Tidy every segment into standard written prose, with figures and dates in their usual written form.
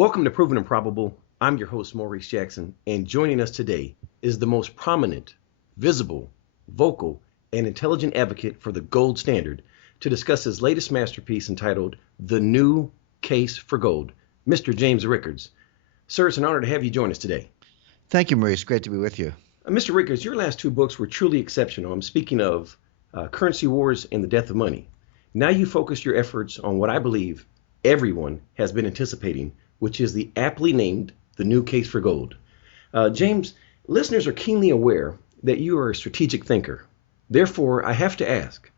Welcome to Proven Improbable. I'm your host, Maurice Jackson, and joining us today is the most prominent, visible, vocal, and intelligent advocate for the gold standard to discuss his latest masterpiece entitled The New Case for Gold, Mr. James Rickards. Sir, it's an honor to have you join us today. Thank you, Maurice. Great to be with you. Mr. Rickards, your last two books were truly exceptional. I'm speaking of Currency Wars and The Death of Money. Now you focus your efforts on what I believe everyone has been anticipating, which is the aptly named The New Case for Gold. James, listeners are keenly aware that you are a strategic thinker. Therefore, I have to ask,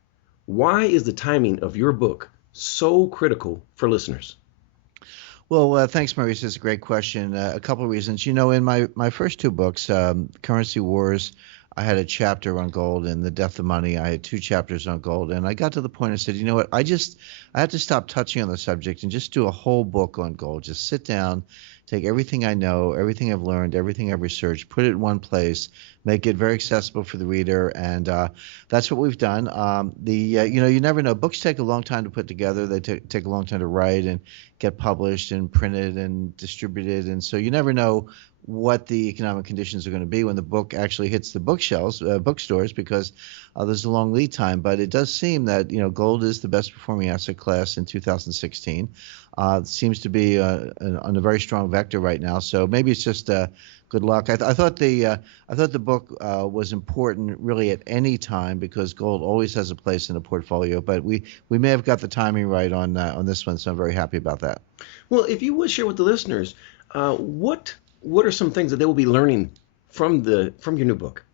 why is the timing of your book so critical for listeners? Well, thanks, Maurice. It's a great question. A couple of reasons. You know, in my first two books, Currency Wars, I had a chapter on gold, and The Death of Money, I had two chapters on gold. And I got to the point, I said, you know what, I had to stop touching on the subject and just do a whole book on gold. Just sit down, take everything I know, everything I've learned, everything I've researched, put it in one place, make it very accessible for the reader, and that's what we've done. You never know. Books take a long time to put together. They take a long time to write and get published and printed and distributed, and so you never know what the economic conditions are going to be when the book actually hits the bookshelves, bookstores, because there's a long lead time. But it does seem that gold is the best performing asset class in 2016. It seems to be on a very strong vector right now. So maybe it's just good luck. I thought the book was important really at any time because gold always has a place in a portfolio. But we may have got the timing right on this one, so I'm very happy about that. Well, if you would share with the listeners, what are some things that they will be learning from your new book?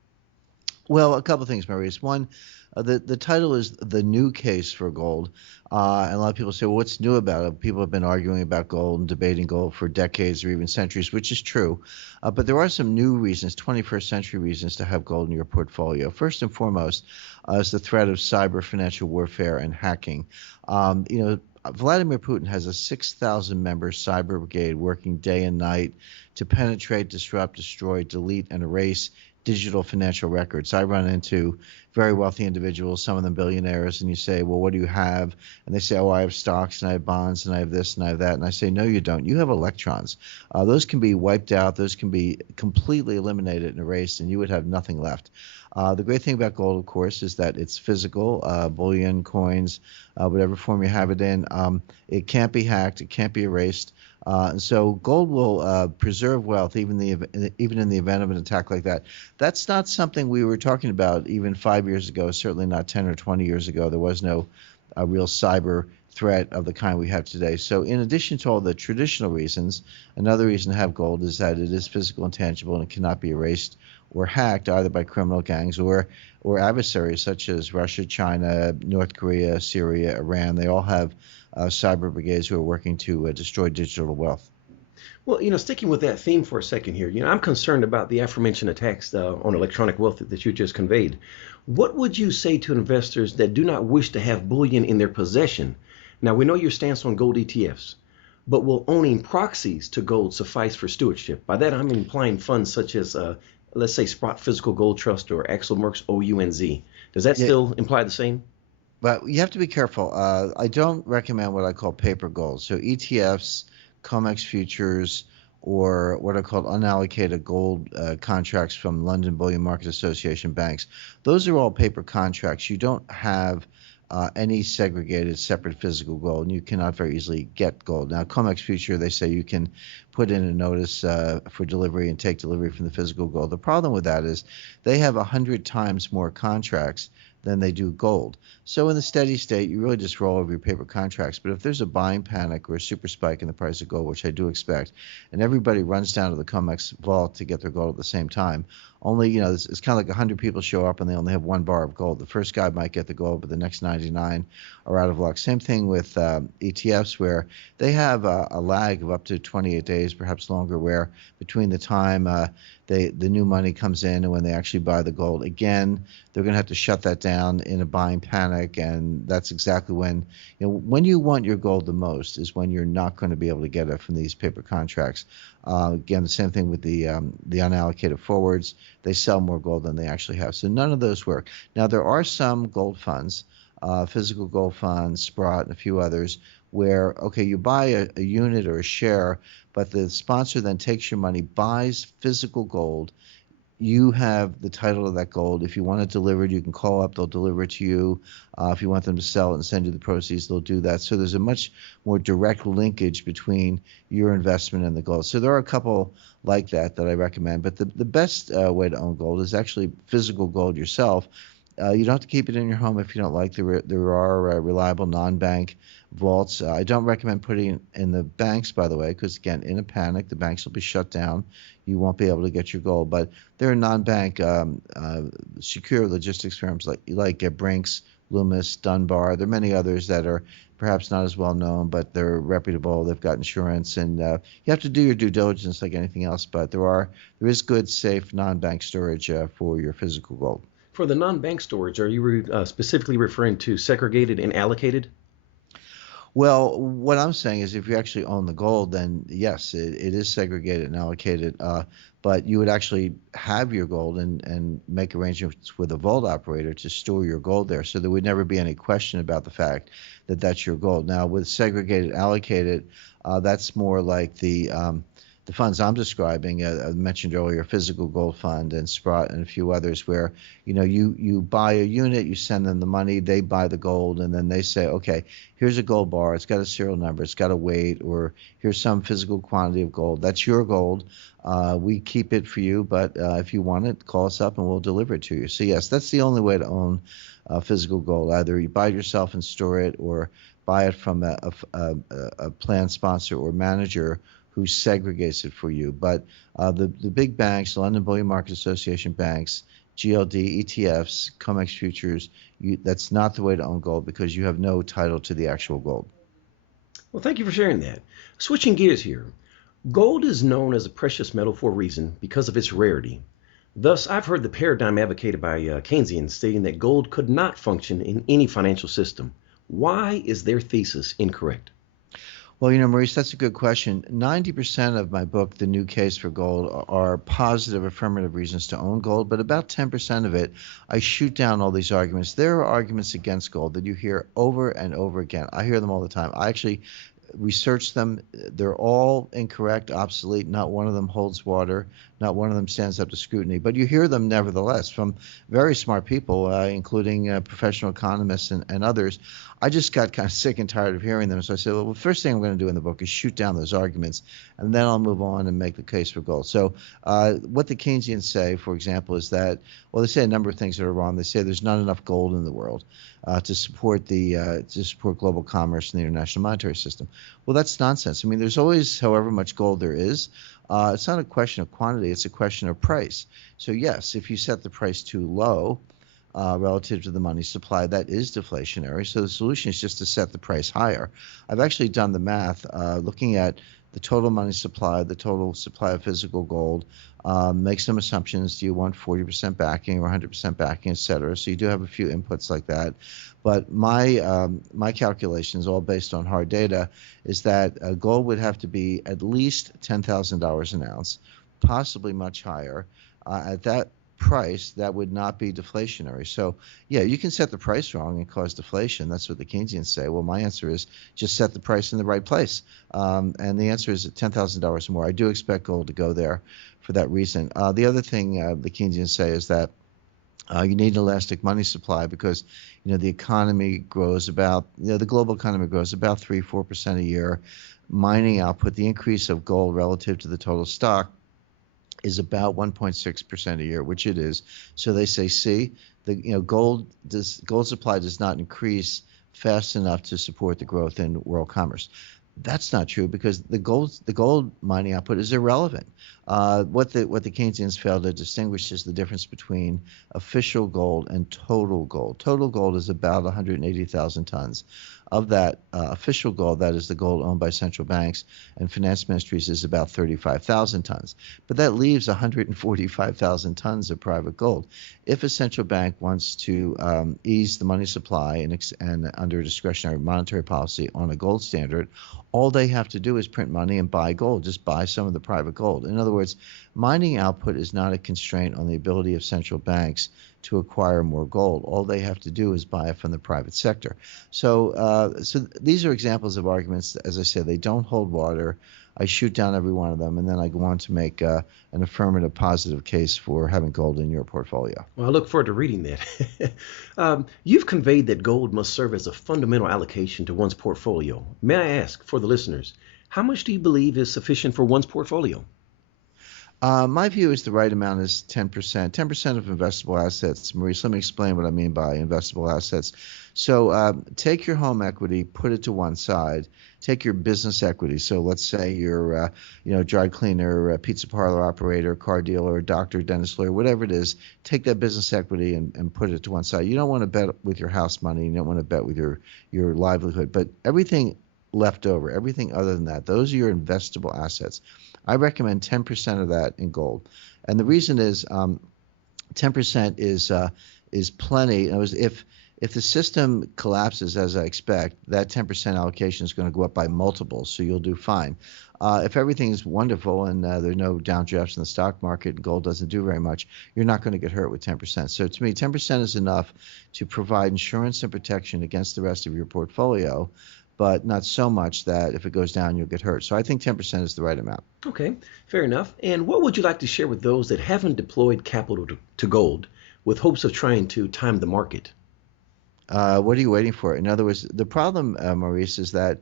Well, a couple of things, Maurice. One, the title is The New Case for Gold. And a lot of people say, well, what's new about it? People have been arguing about gold and debating gold for decades or even centuries, which is true. But there are some new reasons, 21st century reasons to have gold in your portfolio. First and foremost is the threat of cyber financial warfare and hacking. Vladimir Putin has a 6,000-member cyber brigade working day and night to penetrate, disrupt, destroy, delete, and erase digital financial records. I run into very wealthy individuals, some of them billionaires, and you say, well, what do you have? And they say, oh, I have stocks and I have bonds and I have this and I have that. And I say, no, you don't. You have electrons. Those can be wiped out. Those can be completely eliminated and erased, and you would have nothing left. The great thing about gold, of course, is that it's physical, bullion, coins, whatever form you have it in. It can't be hacked. It can't be erased. And so gold will preserve wealth even in the event of an attack like that. That's not something we were talking about even 5 years ago, certainly not 10 or 20 years ago. There was no real cyber threat of the kind we have today. So in addition to all the traditional reasons, another reason to have gold is that it is physical and tangible and it cannot be erased or hacked either by criminal gangs or adversaries such as Russia, China, North Korea, Syria, Iran. They all have cyber brigades who are working to destroy digital wealth. Well, sticking with that theme for a second here, I'm concerned about the aforementioned attacks on electronic wealth that you just conveyed. What would you say to investors that do not wish to have bullion in their possession? Now, we know your stance on gold ETFs, but will owning proxies to gold suffice for stewardship? By that, I'm implying funds such as, let's say, Sprott Physical Gold Trust or Axel Merck's OUNZ. Does that still imply the same? But you have to be careful. I don't recommend what I call paper gold. So ETFs, COMEX futures, or what are called unallocated gold contracts from London Bullion Market Association banks. Those are all paper contracts. You don't have any segregated separate physical gold, and you cannot very easily get gold. Now, COMEX future, they say you can put in a notice for delivery and take delivery from the physical gold. The problem with that is they have 100 times more contracts than they do gold. So in the steady state, you really just roll over your paper contracts. But if there's a buying panic or a super spike in the price of gold, which I do expect, and everybody runs down to the COMEX vault to get their gold at the same time, only, it's kind of like 100 people show up and they only have one bar of gold. The first guy might get the gold, but the next 99 are out of luck. Same thing with ETFs, where they have a lag of up to 28 days, perhaps longer, where between the time the new money comes in and when they actually buy the gold. Again, they're going to have to shut that down in a buying panic, and that's exactly when you want your gold the most is when you're not going to be able to get it from these paper contracts. Again, the same thing with the unallocated forwards. They sell more gold than they actually have. So none of those work. Now, there are some gold funds, physical gold funds, Sprott, and a few others, where, okay, you buy a unit or a share, but the sponsor then takes your money, buys physical gold. You have the title of that gold. If you want it delivered, you can call up, they'll deliver it to you. If you want them to sell it and send you the proceeds, they'll do that. So there's a much more direct linkage between your investment and the gold. So there are a couple like that I recommend, but the best way to own gold is actually physical gold yourself. You don't have to keep it in your home if you don't like. There are reliable non-bank vaults. I don't recommend putting it in the banks, by the way, because again, in a panic, the banks will be shut down. You won't be able to get your gold. But there are non-bank secure logistics firms like Brinks, Loomis, Dunbar. There are many others that are perhaps not as well known, but they're reputable. They've got insurance, and you have to do your due diligence like anything else. But there is good, safe non-bank storage for your physical gold. For the non-bank storage, are you specifically referring to segregated and allocated? Well, what I'm saying is if you actually own the gold, then yes, it is segregated and allocated, but you would actually have your gold and make arrangements with a vault operator to store your gold there. So there would never be any question about the fact that that's your gold. Now, with segregated, allocated, that's more like the funds I'm describing. I mentioned earlier, Physical Gold Fund and Sprott and a few others, where you buy a unit, you send them the money, they buy the gold, and then they say, okay, here's a gold bar, it's got a serial number, it's got a weight, or here's some physical quantity of gold. That's your gold. We keep it for you, but if you want it, call us up and we'll deliver it to you. So yes, that's the only way to own physical gold. Either you buy it yourself and store it, or buy it from a plan sponsor or manager who segregates it for you. But the big banks, the London Bullion Market Association banks, GLD, ETFs, COMEX futures, that's not the way to own gold because you have no title to the actual gold. Well, thank you for sharing that. Switching gears here, gold is known as a precious metal for a reason because of its rarity. Thus, I've heard the paradigm advocated by Keynesians stating that gold could not function in any financial system. Why is their thesis incorrect? Well, Maurice, that's a good question. 90% of my book, The New Case for Gold, are positive, affirmative reasons to own gold, but about 10% of it, I shoot down all these arguments. There are arguments against gold that you hear over and over again. I hear them all the time. I actually research them. They're all incorrect, obsolete. Not one of them holds water. Not one of them stands up to scrutiny. But you hear them nevertheless from very smart people, including professional economists and others. I just got kind of sick and tired of hearing them. So I said, well, the first thing I'm going to do in the book is shoot down those arguments, and then I'll move on and make the case for gold. So what the Keynesians say, for example, is that, well, they say a number of things that are wrong. They say there's not enough gold in the world to support global commerce and the international monetary system. Well, that's nonsense. I mean, there's always however much gold there is. It's not a question of quantity, it's a question of price. So yes, if you set the price too low relative to the money supply, that is deflationary. So the solution is just to set the price higher. I've actually done the math looking at the total money supply, the total supply of physical gold, make some assumptions. Do you want 40% backing or 100% backing, et cetera? So you do have a few inputs like that. But my calculations, all based on hard data, is that gold would have to be at least $10,000 an ounce, possibly much higher. At that price, that would not be deflationary. So yeah, you can set the price wrong and cause deflation. That's what the Keynesians say. Well, my answer is just set the price in the right place. And the answer is at $10,000 or more. I do expect gold to go there for that reason. The other thing the Keynesians say is that you need an elastic money supply because, the economy grows about, the global economy grows about 3-4% a year. Mining output, the increase of gold relative to the total stock, is about 1.6% a year, which it is. So they say, see, gold supply does not increase fast enough to support the growth in world commerce. That's not true because the gold mining output is irrelevant. What the Keynesians fail to distinguish is the difference between official gold and total gold. Total gold is about 180,000 tons. Of that official gold, that is the gold owned by central banks and finance ministries, is about 35,000 tons. But that leaves 145,000 tons of private gold. If a central bank wants to ease the money supply and under discretionary monetary policy on a gold standard, all they have to do is print money and buy gold, just buy some of the private gold. In other words, mining output is not a constraint on the ability of central banks to acquire more gold. All they have to do is buy it from the private sector. So these are examples of arguments. As I said, they don't hold water. I shoot down every one of them, and then I go on to make an affirmative, positive case for having gold in your portfolio. Well, I look forward to reading that. You've conveyed that gold must serve as a fundamental allocation to one's portfolio. May I ask, for the listeners, how much do you believe is sufficient for one's portfolio? My view is the right amount is 10%. 10% of investable assets. Maurice, let me explain what I mean by investable assets. So take your home equity, put it to one side. Take your business equity. So let's say you're, dry cleaner, pizza parlor operator, car dealer, doctor, dentist, lawyer, whatever it is. Take that business equity and put it to one side. You don't want to bet with your house money. You don't want to bet with your livelihood. But everything left over, everything other than that, those are your investable assets. I recommend 10% of that in gold, and the reason is 10% is plenty. If the system collapses as I expect, that 10% allocation is going to go up by multiples, so you'll do fine. If everything is wonderful and there are no downdrafts in the stock market and gold doesn't do very much, you're not going to get hurt with 10%. So to me, 10% is enough to provide insurance and protection against the rest of your portfolio, but not so much that if it goes down, you'll get hurt. So I think 10% is the right amount. Okay, fair enough. And what would you like to share with those that haven't deployed capital to gold with hopes of trying to time the market? What are you waiting for? In other words, the problem, Maurice, is that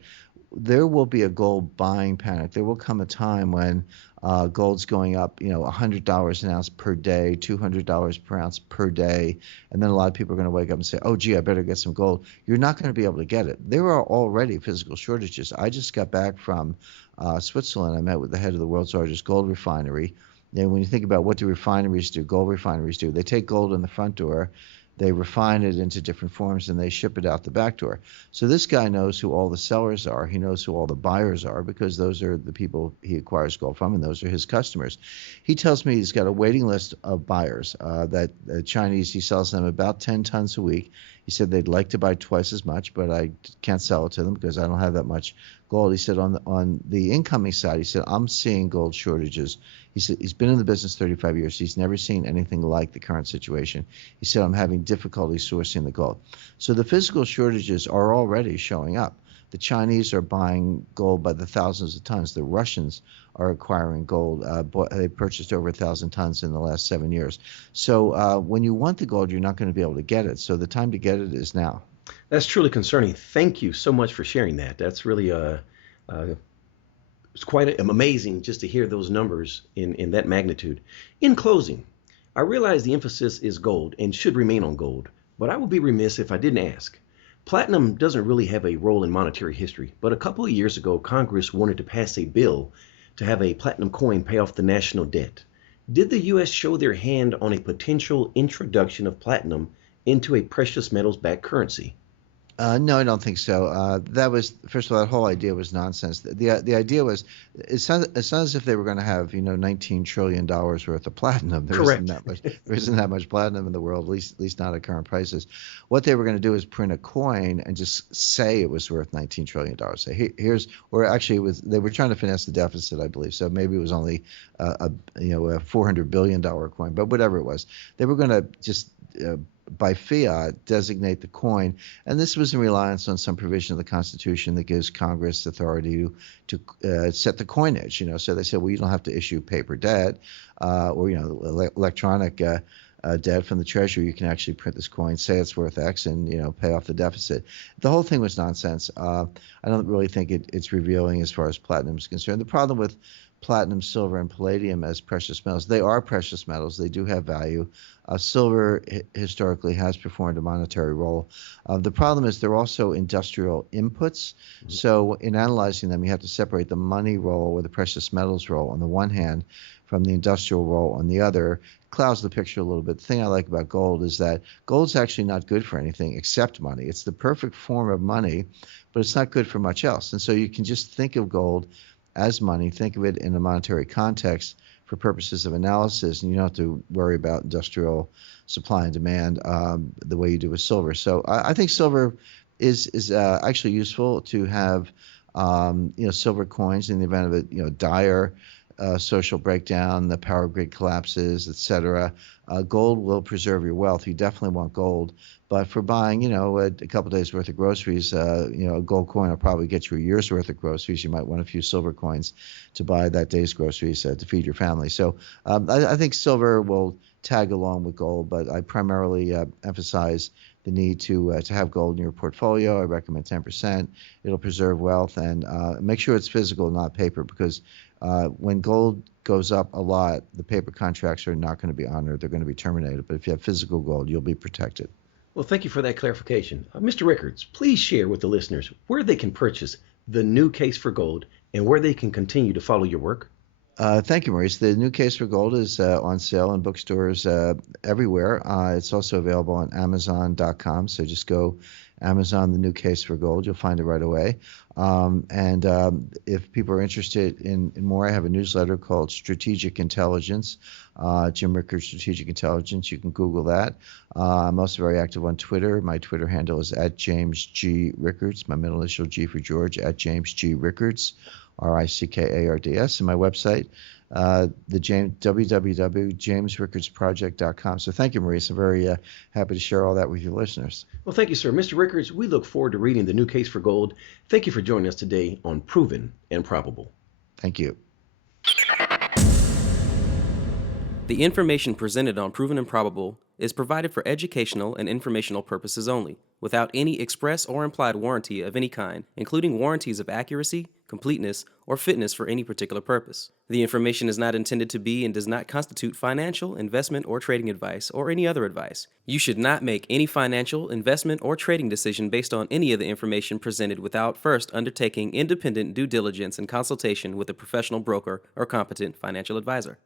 there will be a gold buying panic. There will come a time when gold's going up, $100 an ounce per day, $200 per ounce per day, and then a lot of people are going to wake up and say, "Oh, gee, I better get some gold." You're not going to be able to get it. There are already physical shortages. I just got back from Switzerland. I met with the head of the world's largest gold refinery. And when you think about what do refineries do, gold refineries do, they take gold in the front door, they refine it into different forms, and they ship it out the back door. So this guy knows who all the sellers are. He knows who all the buyers are because those are the people he acquires gold from, and those are his customers. He tells me he's got a waiting list of buyers that Chinese, he sells them about 10 tons a week. He said they'd like to buy twice as much, but I can't sell it to them because I don't have that much gold. He said on the incoming side, he said, I'm seeing gold shortages. He said he's been in the business 35 years. He's never seen anything like the current situation. He said, I'm having difficulty sourcing the gold. So the physical shortages are already showing up. The Chinese are buying gold by the thousands of tons. The Russians are acquiring gold. They purchased over 1,000 tons in the last 7 years. So when you want the gold, you're not going to be able to get it. So the time to get it is now. That's truly concerning. Thank you so much for sharing that. That's really it's quite amazing just to hear those numbers in that magnitude. In closing, I realize the emphasis is gold and should remain on gold, but I would be remiss if I didn't ask. Platinum doesn't really have a role in monetary history, but a couple of years ago, Congress wanted to pass a bill to have a platinum coin pay off the national debt. Did the U.S. show their hand on a potential introduction of platinum into a precious metals-backed currency? No, I don't think so. That was, first of all, that whole idea was nonsense. The idea was, it's not as if they were going to have, $19 trillion worth of platinum. Correct. There isn't that much platinum in the world, at least not at current prices. What they were going to do is print a coin and just say it was worth $19 trillion. Say, they were trying to finesse the deficit, I believe. So maybe it was only a $400 billion coin, but whatever it was, they were going to just by fiat designate the coin, and this was in reliance on some provision of the Constitution that gives Congress authority to set the coinage. So they said, well, you don't have to issue paper debt or electronic debt from the Treasury. You can actually print this coin, say it's worth X, and pay off the deficit. The whole thing was nonsense. I don't really think it's revealing as far as platinum is concerned. The problem with platinum, silver, and palladium as precious metals, they are precious metals. They do have value. Silver historically has performed a monetary role. The problem is they're also industrial inputs. Mm-hmm. So in analyzing them, you have to separate the money role or the precious metals role on the one hand from the industrial role on the other. Clouds the picture a little bit. The thing I like about gold is that gold's actually not good for anything except money. It's the perfect form of money, but it's not good for much else. And so you can just think of gold as money, think of it in a monetary context for purposes of analysis, and you don't have to worry about industrial supply and demand the way you do with silver. So I think silver is actually useful to have silver coins in the event of a dire social breakdown, the power grid collapses, etc. Gold will preserve your wealth. You definitely want gold. But for buying, a couple days worth of groceries, a gold coin will probably get you a year's worth of groceries. You might want a few silver coins to buy that day's groceries to feed your family. So I think silver will tag along with gold, but I primarily emphasize the need to have gold in your portfolio. I recommend 10%. It'll preserve wealth, and make sure it's physical, not paper, because when gold goes up a lot, the paper contracts are not going to be honored. They're going to be terminated. But if you have physical gold, you'll be protected. Well, thank you for that clarification. Mr. Rickards, please share with the listeners where they can purchase the new case for gold and where they can continue to follow your work. Thank you, Maurice. The new case for gold is on sale in bookstores everywhere. It's also available on Amazon.com. So just go Amazon, the new case for gold. You'll find it right away. If people are interested in more, I have a newsletter called Strategic Intelligence, Jim Rickards Strategic Intelligence. You can Google that. I'm also very active on Twitter. My Twitter handle is @JamesG.Rickards. My middle initial G for George, @JamesG.Rickards. Rickards, and my website, www.jamesrickardsproject.com. So thank you, Maurice. I'm very happy to share all that with your listeners. Well, thank you, sir. Mr. Rickards, we look forward to reading the new case for gold. Thank you for joining us today on Proven and Probable. Thank you. The information presented on Proven and Probable is provided for educational and informational purposes only, without any express or implied warranty of any kind, including warranties of accuracy, completeness, or fitness for any particular purpose. The information is not intended to be and does not constitute financial, investment, or trading advice, or any other advice. You should not make any financial, investment, or trading decision based on any of the information presented without first undertaking independent due diligence and consultation with a professional broker or competent financial advisor.